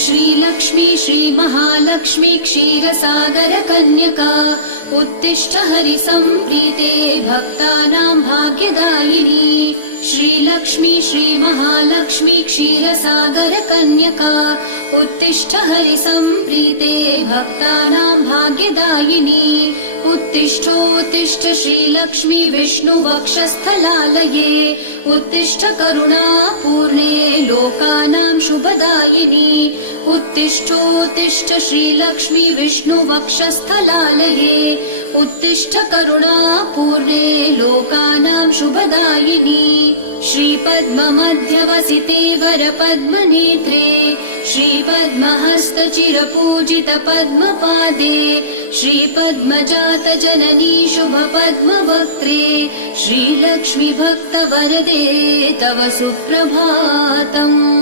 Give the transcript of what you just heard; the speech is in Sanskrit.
श्रीलक्ष्मी श्रीमहालक्ष्मी क्षीरसागर कन्यका उत्तिष्ठ हरिसम्प्रीते भक्तानां भाग्यदायिनी। श्रीलक्ष्मी श्रीमहालक्ष्मी क्षीरसागर कन्यका उत्तिष्ठ हरिसम्प्रीते भक्तानां भाग्यदायिनी। उत्तिष्ठोत्तिष्ठ श्रीलक्ष्मी विष्णुवक्षस्थलालये उत्तिष्ठ करुणापूर्णे लोकानां शुभदायिनी। उत्तिष्ठोत्तिष्ठ श्रीलक्ष्मी विष्णुवक्षस्थलालये उत्तिष्ठ करुणापूर्णे लोकानां शुभदायिनी। श्रीपद्ममध्यवसिते वरपद्मनेत्रे श्रीपद्महस्तचिरपूजित पद्मपादे श्रीपद्मजात जननी शुभपद्मवक्त्रे श्रीलक्ष्मी भक्तवरदे तव सुप्रभातम्।